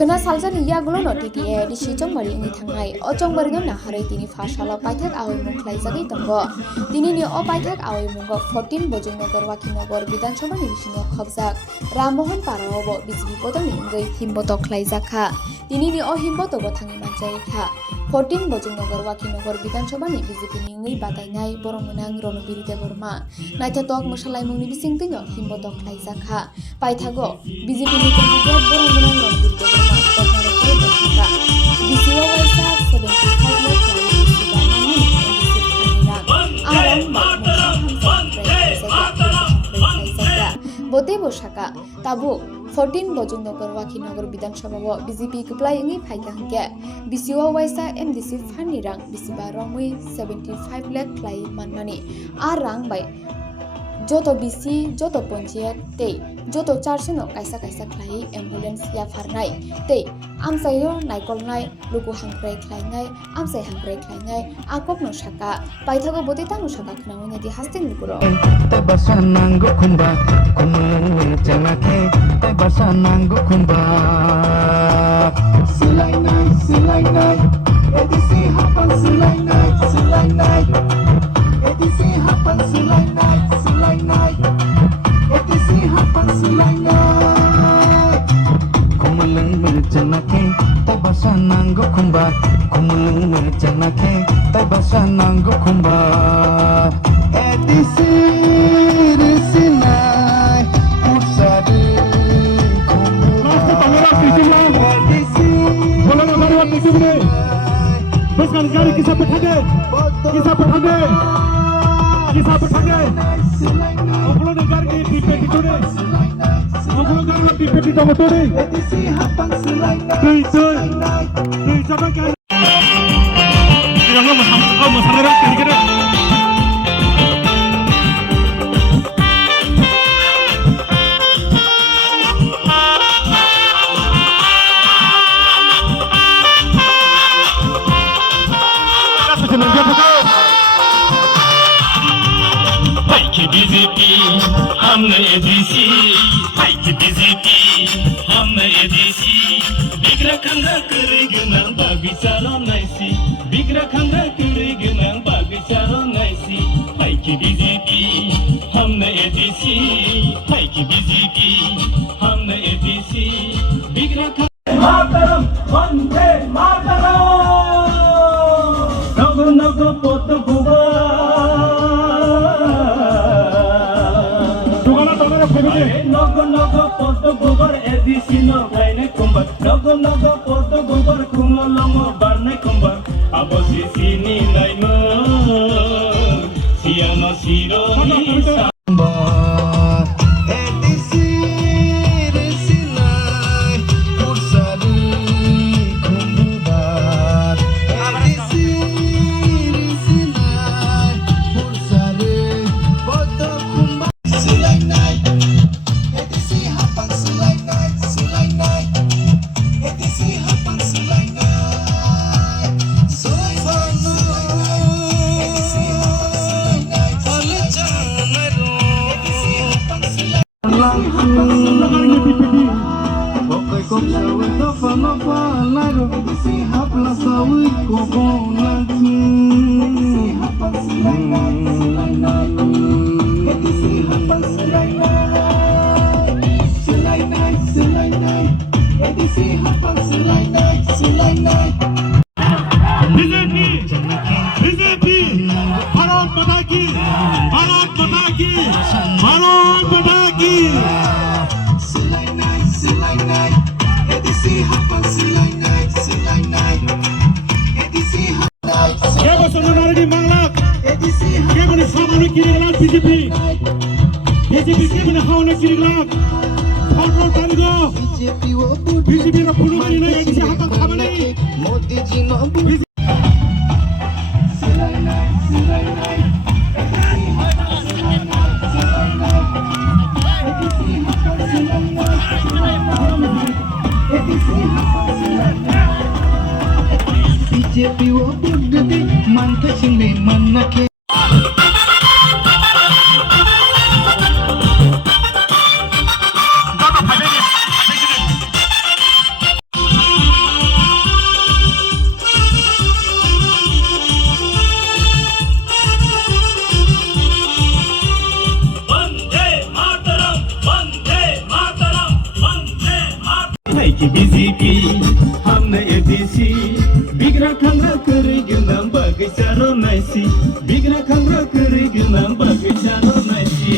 Kena saljani yagulo no TTA di Chongbari ni thangnai o Chongbari no naharai tini phasalo paithak awai mung khlaijagui tongo tini ni o paithak awai mungo 14 Bojongnagar Wakhinogor Bidhan Sabha ni bisingo khobjak Rammohon Paraobo BJP podoni ingui himboto khlaijakha tini ni o himboto bo thangi manjai kha 14 Bojongnagar Wakhinogor Bidhan Sabha ni BJP ni ingui batainai Borongmunang Ronobiri Deborma naithatok mosalai mungni bisingtino himboto khlaijakha paithago BJP ni candidate Borongmunang Ronobiri Deborma BCO Waisa 75 lakh bote bosaka tabu 14 Bojongnagar Wakhinogor Bidhan Sabha BJP kuplai ingi phaika hangke BCO Waisa MDC fund ni rang bisiba rongmui 75 lakh klai manmani rang bai joto BC joto ponchayat tei joto 400 no kaisa khlai ambulance ya farnai tei amsayo naikolnai luku hangrai khlaingai amsai hangrai khlaingai akop no saka paithago bote tang no saka khnauni di hastin lukuro tai basananggo khumba kumul janake tai basananggo khumba silai nai edisi hapan silai nai edisi hapan silai nai edisi hapan silai nai kumulung janake tai basananggo khumba kumulung janake tai basananggo khumba edisi risinai ursade khumba edisi bolana marwa pisune bas गाड़ी किसा बैठा दे Opulo negar ki tipe kitore Opulo negar ki tipe kitore Dui sabang kali Tidak masalah kira-kira BJP हमने ADC high की BJP हमने ADC बिगड़ा खंडा करेगा ना बागिचारो नाइसी बिगड़ा खंडा करेगा ना बागिचारो नाइसी हाई की BJP हमने ADC हाई की BJP हमने ADC बिगड़ा मातरम वंदे मातरम नगो नगो पोत बुबा Nogo porto gobar edisi no gaine kumbar Nogo porto gobar kumolongo barne kumbar Abosi sini naimo Siano siro ni samba edisi risinai ursade khumba edisi risinai ursade boto khumba silai nai Okai kok sawi tofa nova laro si hapla sawi koko lagi hapan silai nai edisi hapan silai nai edisi hapan silai nai BJP Bharat माता की silai nai edisi hapan silai nai edisi hapan Kaya ba sa nanarigi manglak edisi Kaya ba na sama na kinigalan BJP kaya ba na hawa na kinigalan Kontrol tanigo BJP na pulungan nila edisi hapan kamali Modi ji no BJP wo budde man ka singbe man na ke BJP hamna ADC bigra khangra kari ginam bagai charo naisi bigra khangra kari ginam bagai charo naisi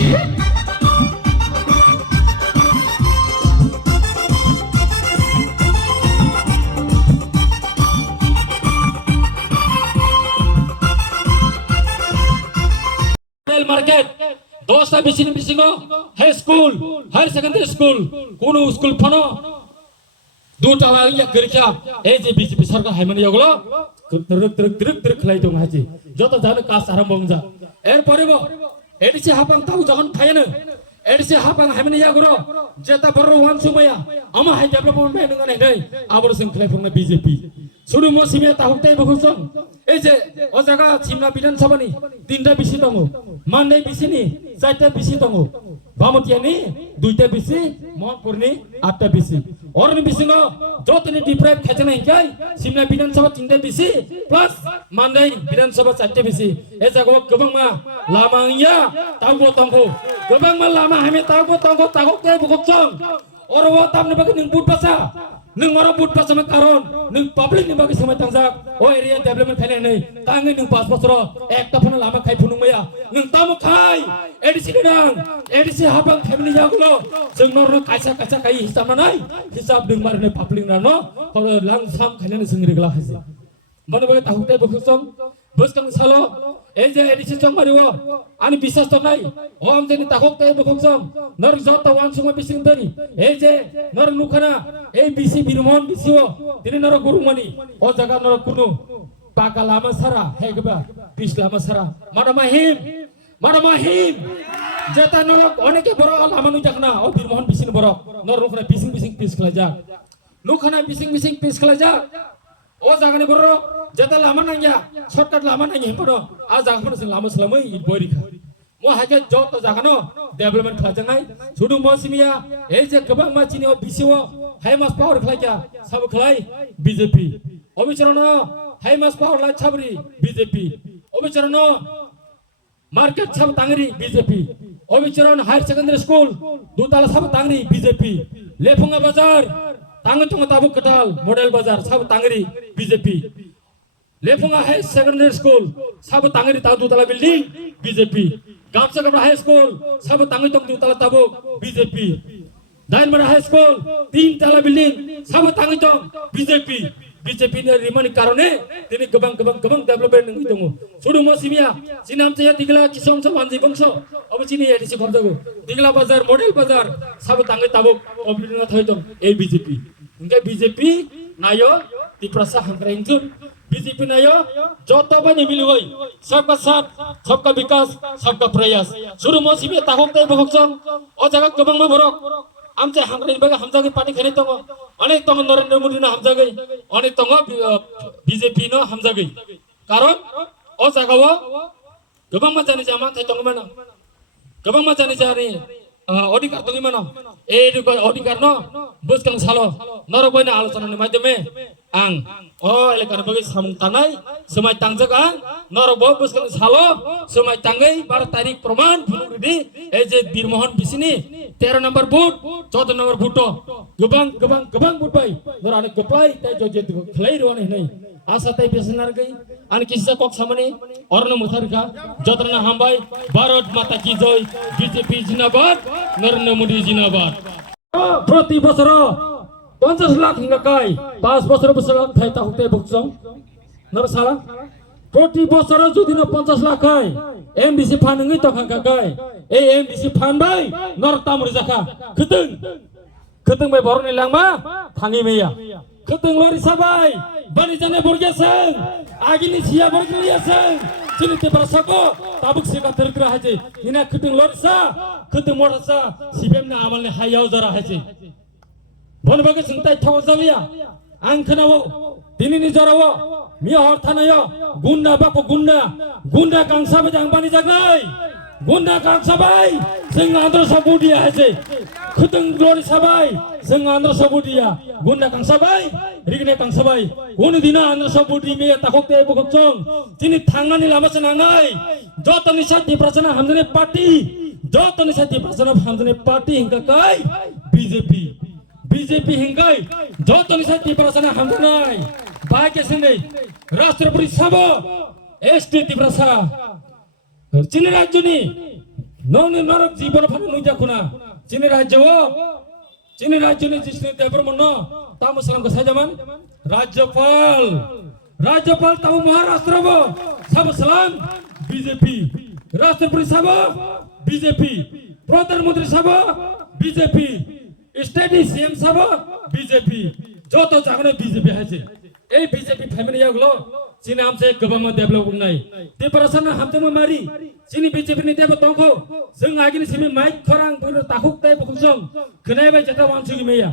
market 10টা বিশিং high school higher secondary school কোন school ফনো দুটালা ইয়া গরিকা এই যে BJP সরকার হাইমানি যগলো তিরক খেলাই দং হাজি যত জানো কাজ আরম্ভ যা এরপরে এডিসি হাপাং তাও যখন ফাইনো এডিসি হাপাং হাইমানি যাগরো যেটা বড় ওয়ান সুমায়া আমা হাই ডেভেলপমেন্ট মে নঙ্গা নাই আবার সিং খেলাই ফংনা বিজেপি শুরু মসিমিয়া তাহুকতাই বখুসং এই যে ও জায়গা সিমলা বিধানসভানি 3টা বিসি দङ মানनै বিসিনি 4টা বিসি দङ বামতিয়ানি 2টা বিসি মহপুরনি 8টা বিসি অরনি বিসিङ যতনি ডিপ্রাইভ খাজনা হিকাই সিমলা বিধানসভা 3টা বিসি প্লাস মানनै বিধানসভা 4টা বিসি এ জায়গা गोबांमा लामांया तागो तंगो गोबांमा लामा हामे तागो तंगो तागोकताय बखुसं अरवा तामने बागै नों बुट पासा नों मारा बुट पासा मा कारण नों पाब्लिक नि बागै समय तांजाक ओ एरिया डेभलपमेंट खायनाय नै तांगै नों 5 बोसोर एकटा फन लामा खाय फुनुमया नों तामो खाय एडिसि नों एडिसि हाबां खायनि जागुलो जों नर कायसा कायसा खाय हिसाब नाय हिसाब नों मारने पाब्लिक ना न लां साम खायनानै जों रेगला हायसे माने बागै ताहुकताय बखुसं बसकं सालो এই যে এডিসি চংমারিও আমি বিশ্বাস তো নাই ওম যেনি তাককতাই বখংসং নর যত ওয়ান সময় বিসিং দরি এই যে নর নুখানা এই বিসি বিরমন বিসিও তিনি নর গুরুমণি ও জায়গা নর কুনু পাকা লামা সারা হেগবা পিস লামা সারা মানমাহিম যেটা নর অনেকে বড় লামানু জাকনা ও বিরমন বিসিন বড় নর নুখানা বিসিং পিস খেলা যা নুখানা বিসিং পিস খেলা যা ও জাগানি বড় যেটা লামা নাঙ্গিয়া শর্টকাট লামা নাঙ্গি পড়ো আ জাগানো जों লামা সালাमै বইরিখা মো হাগে যত জাগানো ডেভেলপমেন্ট খাজানাই শুধু মসিমিয়া এই যে গোবাং মাচিনি ও বিসিও হাই মাস পাওয়ার খাইয়া সব খাই বিজেপি অবিচরণ হাই মাস পাওয়ার লাই ছাবরি বিজেপি অবিচরণ মার্কেট সব তাংরি বিজেপি অবিচরণ হায়ার সেকেন্ডারি স্কুল দুতালা সব তাংরি বিজেপি লেফুঙ্গা বাজার तांगै तंग ताबु कटाल मॉडल बाजार सब तांगरी बीजेपी लेफुंगा हाई सेकेंडरी स्कूल सब तांगरी तादु तला बिल्डिंग बीजेपी गामसा कमरा हाई स्कूल सब तांगै तंग दु तला ताबु बीजेपी दाइनमरा हाई स्कूल 3 तला बिल्डिंग सब तांगै तंग बीजेपी बीजेपी ने रिमानि कारणे दिनै गोबां डेभलपमेन्ट नङि दङ सुडु मसिमिया सिनामचया दिगला किसमसा मानजि बंश अबचिनि एडिसि फरदगो दिगला बाजार मॉडल बाजार सब तांगै ताबु अबिना थाय दं ए बीजेपी उनके बीजेपी नायो तिप्रसा हंग्राइंजुन बीजेपी नायो जतो बनि मिलुई सबका साथ सबका विकास सबका प्रयास सुरु मसिमिया ताहकताय बखसं अ जागा गोबां मा बरक आमचे हांग्राइन बागा हामजागै पार्टी खाने दङ अनेक दङ नरेन्द्र मोदी ना हामजागै अनेक दङ बीजेपी न हामजागै कारण अ जागाव गोबां मा जानि जामा थाय दङ मानो गोबां मा जानि जानि अधिकार दङ मानो ए अधिकार न बसकं सालो नरबयना आलोचनानि माध्यमे आं अ एलेकानि बागै सामुं तानाय समाय तांजक आं नरब बसकं सालो समाय तांगै 12 तारिख प्रमाण फुलुदि ए जे बीरमोहन बिसिनि 13 नम्बर बुट 14 नम्बर बुटो गोबां बुट बाय नराने गप्लाय ताय जो जे खलै रवानि नै आशा ताय बेसनार गई आनि किसा कक सामने अरन मुथारका जत्रना हामबाय भारत माता की जय बीजेपी जिंदाबाद नरेंद्र मोदी जिंदाबाद प्रति बছর 50 लाख हिंगाकाय 5 বছর थाय ताहुकताय बखसं नर साला प्रति बছর যদি না 50 लाख হয় एमडीसी फानङै तखाकाय ए एमडीसी फानबाय नर तामुरि जाखा खोतों बाय बरनि लांमा थाङि मैया खोतों लरि साबाय बानि जाने बरगेसं आगिनि सिया बरगलियासं चिनिते बरसाको ताबुक सेका तरग्रा हाजे हिना खोतों लरिसा खोतों मरसा सिबेमना आमालनि हायाव जरा हाजे बनबागे सिंताय थाव जालिया आं खोनावो दिनैनि जरावो मिया हर थानायो गुन्डा बापो गुन्डा गांसाबे जांबानि जागै गुन्डा गांसाबाय जों आन्द्र साबुदिया हाजे खोतों लरि साबाय जों आन्द्र साबुदिया गुन्डा गांसाबाय रिगने गांसाबाय कोन दिना आन्द्र साबुदि मे ताखकते बखसं दिनै थांनानै लामासो नांनाय जतनि साथि प्रचना हामजने पार्टी जतनि साथि प्रचना हामजने पार्टी हिंकाकाय বিজেপি হিংকাই যত নিশা ত্রিপুরাসানা হামতে নাই বাইকে নেই রাষ্ট্রপতি সাব এসটি ত্রিপুরাসা চীন রাজ্যনি নরক জীবন ফানো নুই দেখুনা চীন রাজ্যনি জিষ্ণু দেববর্মন তাম সালাম সাজামান राज्यपाल ताऊ महाराष्ट्र सब सलाम बीजेपी राष्ट्रपति साहब बीजेपी प्रधानमंत्री साहब बीजेपी स्टेट सीएम साहब बीजेपी जो तो जागने बीजेपी है ए बीजेपी फैमिली यागलो चीन हमसे गबामा डेभलप नाय त्रिपुरासन हमते मारी चीनी बीजेपी नि देबो तंखो जों आगिनि सिमी माइक खरां बयनो ताखुक ताय बखुसं खोनाय बाय जता वानसुगि मेया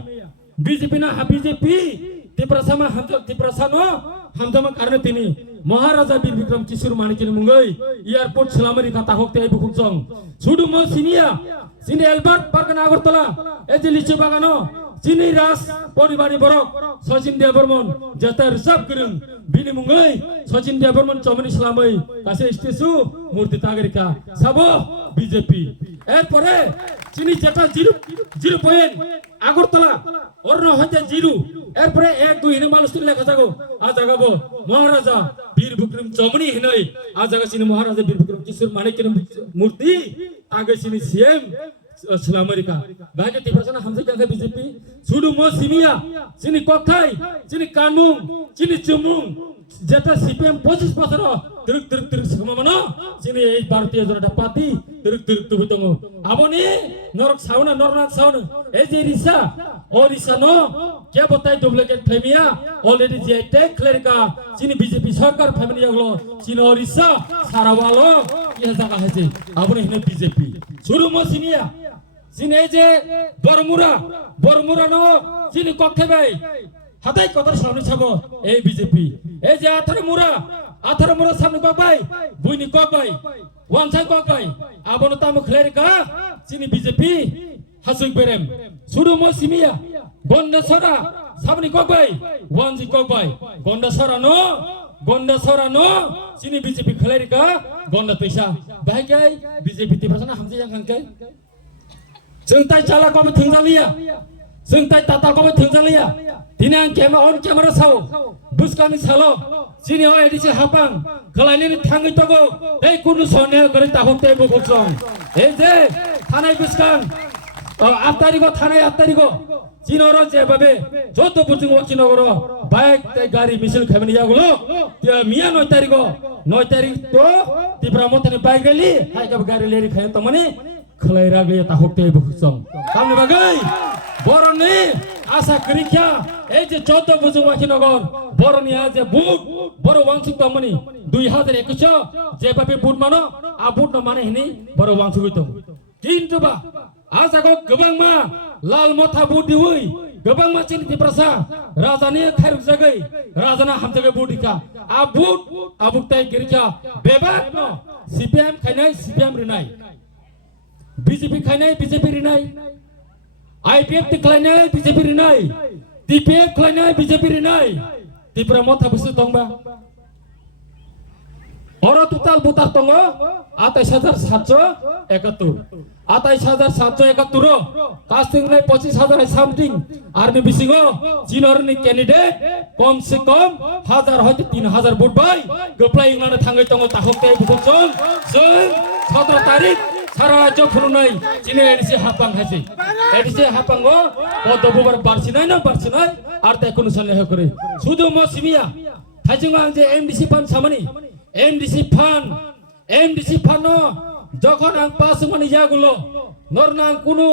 बीजेपी ना बीजेपी त्रिपुरासामा हमते त्रिपुरासानो हमदमा कारणे तिनी महाराजा वीर विक्रम किशोर मानिकनि मुंगै एयारपोर्ट सलामरि का ताखुक ताय बखुसं सुडुमो सिनिया चीनी एलबार्ट पार्क नागरतला एजे लिचु बागानो चीनी राज परिवारनि बरक सचिन देवबर्मन जता रिजार्भ करं बिनि मुंगै सचिन देवबर्मन चमनि सलामै कासे स्टेचु मूर्ति तागरिका साबो बीजेपी एरपरे चीनी जता 0 पॉइंट আগরতলা অর্ণ হইতে 0 এরপরে 1 2 হিনে মানুষ লেখা থাকো আ জায়গাবো মহারাজা বীর বিক্রম চমনি হিনই আ জায়গা চিনি মহারাজা বীর বিক্রম কিশোর মানিকের মূর্তি আগে চিনি সিএম सलामरिका बागे त्रिपुरासाना हमसे क्या बीजेपी सुडु मो सिमिया चिनी कखाई चिनी कानुम चिनी चुमुंग जेटा सीपीएम 25 বছর तिरुक सममनो चिनी এই भारतीय जनता पार्टी तिरुक तुबितंगो आबोनी नरक सावना नरनाथ सावना ए जे रिसा ओ रिसा नो क्या बताय डुप्लीकेट फेमिया ऑलरेडी जे टेक क्लेरिका चिनी बीजेपी सरकार फैमिली यागलो चिनी ओरिसा सारावालो ये जगह है जे आबोनी हिने बीजेपी सुडु मो सिमिया চিনে যে বরমুরা নো চিনি কক্ষে ভাই হাতাই কথার সামনে ছাবো এই বিজেপি এই যে আথার মুরা সামনে কক ভাই বুইনি কক ভাই ওয়ানসাই কক ভাই আবনো তামু খেলেরিকা চিনি বিজেপি হাসুক বেরেম সুরুমো সিমিয়া গন্ডাসরা সামনে কক ভাই ওয়ানজি কক ভাই গন্ডাসরা নো চিনি বিজেপি খেলেরিকা গন্ডা পয়সা ভাই গাই বিজেপি তিবাসনা হামজে জাংখানকে जों ताय चाला कबे थंजालिया जों ताय टाटा कबे थंजालिया दिनै आं केमेरा साव बुसकानि सालो जिनि हो एदिसे हापां खलायनि थाङै तगो ए कुनु सने गरे ताहते बखसं ए जे थानाय बुसकान 8 तारिखो थानाय 8 तारिखो जिनरो जेबाबे जत बुजिं वकिनगर बाइक ताय गाड़ी मिছিল खाबनि जागलो ते मिया 9 तारिख तो तिब्रा मतने बाइक गेली हाय का गाड़ी लेरि खाय तमनि खलायरा गया ताहते बखसं कामनि बागै बरनि आशा करिख्या এই যে 14 বুজুং ওয়াকিনগর বরনি আজ বুট বড় ওয়াংসুক তমনি 2021 যেভাবে বুট মানো আ বুট না মানে হিনি বড় ওয়াংসুক হইতো কিন্তু বা আজ আগো গোবাংমা লাল মথা বুট দিউই গোবাংমা চিনি তিপ্রাসা রাজানি খাইরুক জাগै রাজানা হামজাগে বুটিকা আ বুট আবুকতাই গিরিকা বেবাক ন সিপিএম খাইনাই সিপিএম রিনাই बीजेपी खाइनाय बीजेपी रिनाय आईपीएफ खाइनाय बीजेपी रिनाय टीपीएफ खाइनाय बीजेपी रिनाय त्रिपुरा मथा बसु दंबा और टोटाल भोटार दङ 28771 कास्टिंगनाय 25000 सामथिं आरनि बिसिङो जिनरनि कैंडिडेट कम से कम 1000 हयतो 3000 भोट बाय गोप्लाय इंलानो थाङै दङ ताहकते बुखजों जों 17 तारिख सारा राज्य खुलुनाय चिने एडिसे हापां हासि एडिसे हापांगो पदबुबार बारसिनाय ना बारसिनाय आर ताय कुनु सन्देह करे सुदु मो सिमिया थाइजों आं जे एमडीसी फान्ड सामानि एमडीसी फान्ड नो যখন আং পাস মানে ইয়াগুলো নরনাং কুনু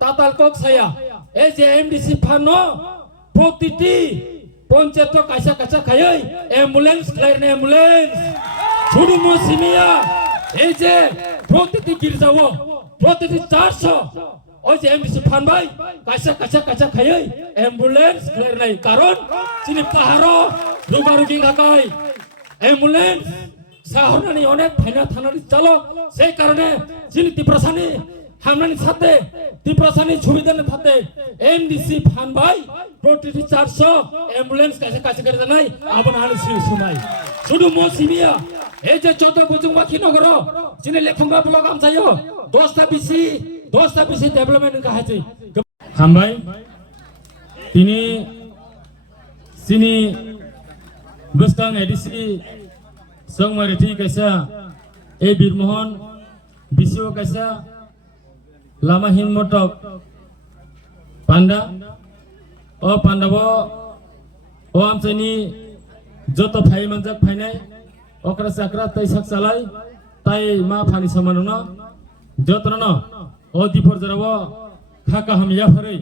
তাতাল কক ছায়া এই যে এমডিসি ফান্ড প্রতিটি পঞ্চায়েত কাইসা কাইসা খাই অ্যাম্বুলেন্স ক্লাইনে অ্যাম্বুলেন্স সুডুমো সিমিয়া এই যে প্রতিটি গির্জাও প্রতিটি 400 ওই যে এমডিসি ফান্ড ভাই কাইসা কাইসা কাইসা খাই অ্যাম্বুলেন্স ক্লাইনে কারণ চিনি পাহাড় রোগারোগী কাকাই অ্যাম্বুলেন্স সাহরানি অনেক ফাইনা থানানি চালো সেই কারণে যিনি ত্রিপুরাসানি হামনানি সাথে ত্রিপুরাসানি সুবিধার সাথে এমডিসি ফান্ড ভাই প্রতিটি 400 অ্যাম্বুলেন্স কাছে কাছে করে জানাই আপন হানি সুমাই শুধু মো সিমিয়া এই যে 14 বুজুং ওয়াকিনগর যিনি লেখুঙ্গা ব্লক আমসাইও 10টা বিসি ডেভেলপমেন্ট কাহাছে হামবাই তিনি sini beskang edisi songmariti kaisa e birmohon bisio kaisa lama hin motok panda o pandabo o amsani joto phai manjak phainai okra sakra tai sak salai tai ma phani samanuna jotono o dipor jarabo khaka hamya phari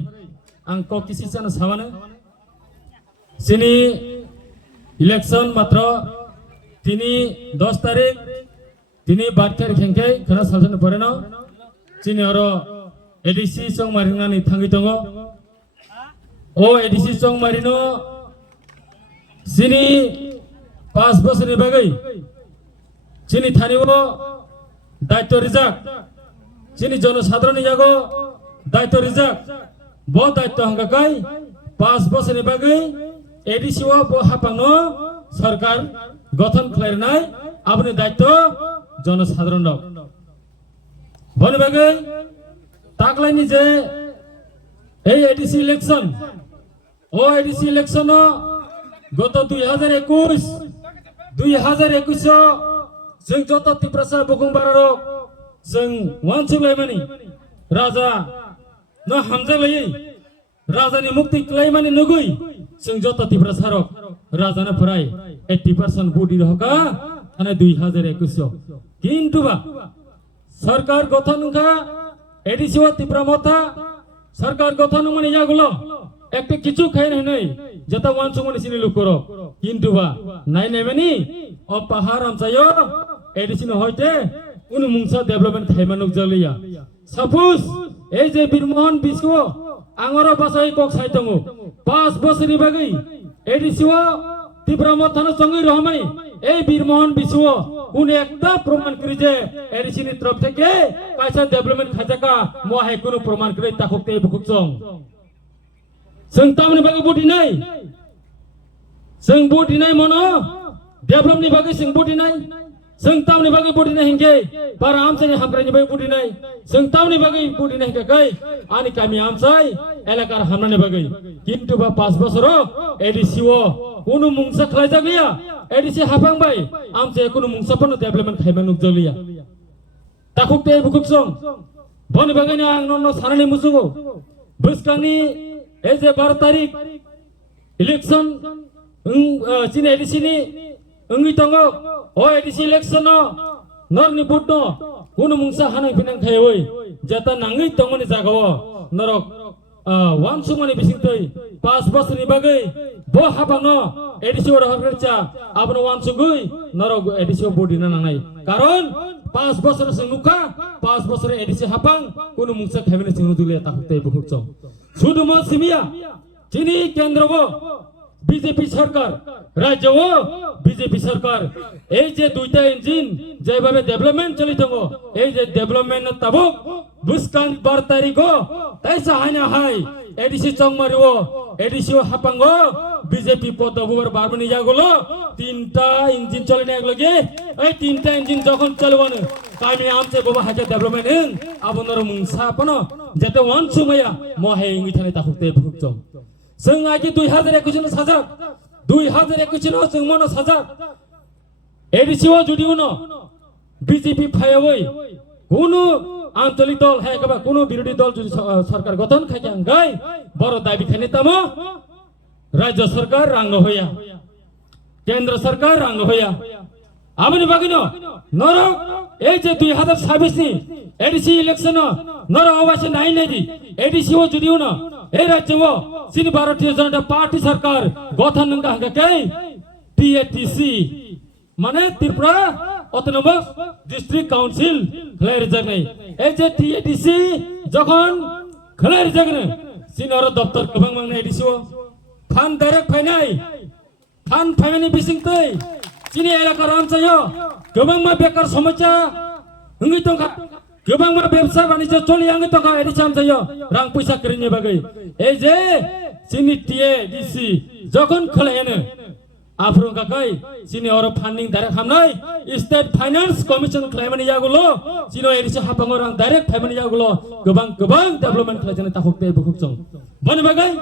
ang ko kisi sana sawana sini election matra tini 10 tarik tini batkar khengkai khana salsan poreno sini oro edisi song maringani thangi tongo o edisi song marino sini 5 বছর ni bagai sini thanibo daitto rijak sini জনসাধারণ yago daitto rijak bo daitto hangkai 5 বছর ni bagai ADC ও হাপানো সরকার গঠন খাইনাই আপনি দায়িত্ব জনসাধারণ বনে বাগে তাকলাইনি যে এই এডিসি ইলেকশন ও এডিসি ইলেকশন গত 2021 जों जत तिप्रसा बुकुंबार जों वानसुलायमानि राजा न हामजालायै राजानि मुक्ति क्लायमानि नुगुइ जों जत तिप्रसारक राजाना फराय 80% बुडी रहका थाने 2021 किन्तु बा सरकार गठन का एडिसि ও तिप्रमता सरकार गठन माने यागुलो একটা কিছু খাই নাই যেটা ওয়ানসুমনি সিনি লুকর কিন্তু বা নাই নেবেনি ও পাহাড় আমসায়ো এডিসিন হইতে উনি মুংসা ডেভেলপমেন্ট খাইমানুক জলিয়া সাপোজ এই যে বীরমোহন বিস্কো আঙর বাসাই কক সাইতঙ্গ 5 বছরই বাগৈ এডিসি ও তীব্রমথান সঙ্গে রহমানি এই বীরমোহন বিস্কো উনি একটা প্রমাণ করে যে এডিসিনি তরফ থেকে কাইসা ডেভেলপমেন্ট খাজাকা মহাই কোনো প্রমাণ করে তাকতে বুকুচং जों तामनि बागै बुदिनाय जों बुदिनाय मनो डेभलपनि बागै जों बुदिनाय जों तामनि बागै बुदिनाय हिंगे बारा आमसानि हामरायनि बागै बुदिनाय जों तामनि बागै बुदिनाय हिंगाकै आनि गामि आमसाय एलाकार हामनानि बागै किन्तु बा 5 বছর एडिसि ও কোনো মুংसा खालायजा गैया एडिसि हाफांबाय आमसाय কোনো मुंसाफोरनो डेभलपमेन्ट खायमानुक जलिया ताखुकते बुकुकसं बनि बागैनो आं नन्नो सानानि मुसुगो बसकांनि এই যে 12 তারিখ ইলেকশন চিনে এডিসিনি অঙ্গি তঙ্গ ও এডিসি ইলেকশন নরনি বুটনো কোন মুংসা হানাই ফিনাং খায়ই যেটা নাঙ্গি তঙ্গনি জাগাও নরক ওয়ানসুমানি বিসিংতই 5 বছরনি বাগৈ ব হাবানো এডিসি ওর হরচা আপন ওয়ানসুগুই নরক এডিসি বডিনা নাঙ্গাই কারণ 5 বছর সঙ্গুকা 5 বছর এডিসি হাবাং কোন মুংসা খাইমেনে সিংনু দুলিয়া তাহতে বহুত শুধুম সিমিয়া চিনি কেন্দ্র বিজেপি সরকার রাজ্য বিজেপি সরকার এই যে দুইটা ইঞ্জিন যেভাবে ডেভেলপমেন্ট চলিত এই যে ডেভেলপমেন্ট তাবুক বুসকান 12 তারিখ তাইসা হাইনা হাই এডিসি চংমারিও এডিসি হাপাঙ্গ বিজেপি পদবর বারবনি যাগুলো তিনটা ইঞ্জিন চলে না একলগে এই তিনটা ইঞ্জিন যখন চলবনে কামি আমছে বাবা হাজা ডেভেলপমেন্ট আপনর মুংসা আপন যেতে ওয়ান সুমায়া মহে ইংি থানে তাহুতে ভুকচং जों आगे 2021 साजा 2021 जों मनो साजा एडिसि ও যদি উনো বিজেপি ফায়াবই কোনো আঞ্চলিক দল হ্যাঁ কবা কোনো বিরোধী দল যদি সরকার গঠন খাইকে আঙ্গাই বড় দাবি খানি তামো রাজ্য সরকার রাঙ্গ হইয়া কেন্দ্র সরকার রাঙ্গ হইয়া আপনি বাগিনো নরক এই যে 2026 নি এডিসি ইলেকশন নর অবশ্যই নাই নাই এডিসি ও যদি উনো এই রাজ্য সিনি ভারতীয় জনতা পার্টি সরকার গঠন হাঙ্গাকে টিএটিসি মানে ত্রিপুরা অটোনমাস ডিস্ট্রিক্ট কাউন্সিল খেলার জায়গায় এই যে টিএটিসি যখন খেলার জায়গায় সিনর দপ্তর গোবাং মাংনা এডিসি ফান ডাইরেক্ট ফাইনাই ফান ফাইনানি বিসিংতৈ চিনি এলাকার আমচায় গোবাং মা বেকার সমস্যা হঙ্গি তংখা गोबां मा व्यवसा बानिज्य चलि आङो तका एडिसि आमसायो रां पैसा करिनि बागै এই যে চিনি টিএডিসি যখন খলাयनो आफ्रो काकै चिनि अर फान्डिं डाइरेक्ट हामनाय स्टेट फाइनान्स कमिशन खलायमानि यागुलो चिनो एडिसि हापाङो रां डाइरेक्ट फाइमानि यागुलो गोबां डेभलपमेन्ट खलायजनो ताखुकते बुकुकजों বনে বাগাই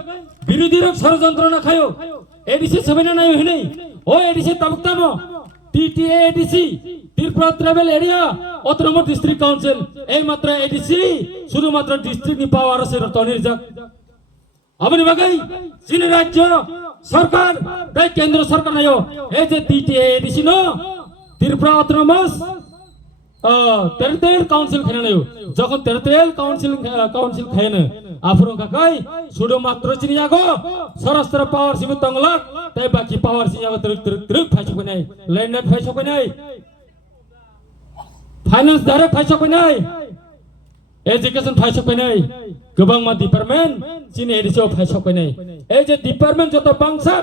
বিরোধীর ষড়যন্ত্র না খায়ো এডিসি সবাই নাই হই নাই ও এডিসি তাবুকতাম TTA ADC Tripura tribal area autonomous district council এই মাত্র এডিসি শুধুমাত্র ডিস্ট্রিক্ট নি পাওয়ার আছে টনির যাক আপনি বাগাই চীন রাজ্য সরকার তাই কেন্দ্র সরকার নাই এই যে টিটিএ এডিসি নো ত্রিপুরা অটোনমাস টেরিটোরিয়াল কাউন্সিল খায় নাই যখন টেরিটোরিয়াল কাউন্সিল খায় না আফরো কাকাই শুধুমাত্র চিনি আগো সরাসর পাওয়ার সিমু তংলা তাই বাকি পাওয়ার সিনি আগো তরুক ফাইসক নাই ল্যান্ড ফাইসক নাই ফাইনান্স ডাইরেক্ট ফাইসক নাই এডুকেশন ফাইসক নাই গোबां मा ডিপার্টমেন্ট চিনি এডিসিও ফাইসক নাই এই যে ডিপার্টমেন্ট যত বাংসা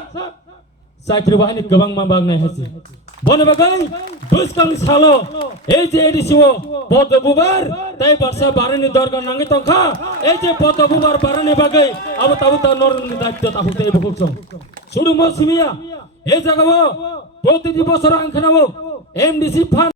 চাকরি বাহিনী গোबां मा বাগনাই হাসি বনে বাগাই দুষ্কাং সালো এই যে এডিসিও পদবুবার তাই বর্ষা বারণী দরকার নাঙ্গে তংখা এই যে পদবুবার বারণী বাগাই আবু তাবু তা নরনি দায়িত্ব তাবুতে এই বুকুকসং শুধু মসিমিয়া এই জায়গাও প্রতিটি বছর আংখানাবো এমডিসি ফান্ড